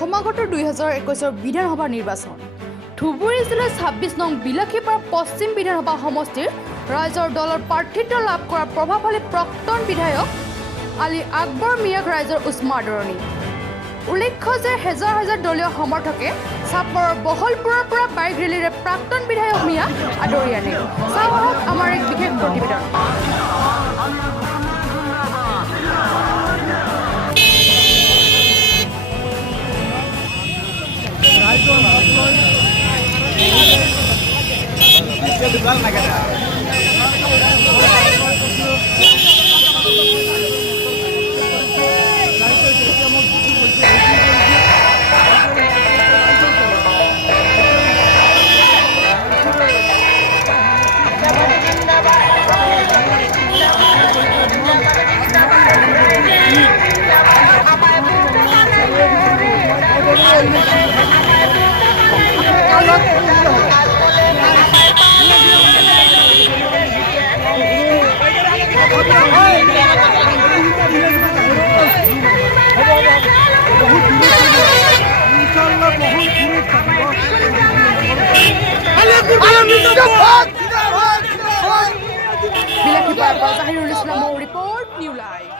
সমাগত 2021 বিধানসভা নিৰ্বাচন ধুবুৰী জিলাৰ 26 নং বিলাসীপাৰা পশ্চিম বিধানসভা সমষ্টিৰ ৰাইজৰ দলৰ প্ৰাৰ্থিত্ব লাভ কৰা প্ৰভাৱশালী প্ৰাক্তন বিধায়ক আলী আকবৰ মিয়াক ৰাইজৰ উষ্ম আদৰণি। উল্লেখ্য যে হেজাৰ হেজাৰ দলীয় সমৰ্থকে চাপৰৰ বহলপুৰৰ পৰা বাইক ৰেলীৰে প্ৰাক্তন বিধায়ক মিয়াক আদৰি আনে। চাওক আমাৰ এক বিশেষ প্ৰতিবেদন। বিলাসীপাৰাৰ পৰা জাহিৰুল ইছলামৰ ৰিপৰ্ট নিউ লাইভ।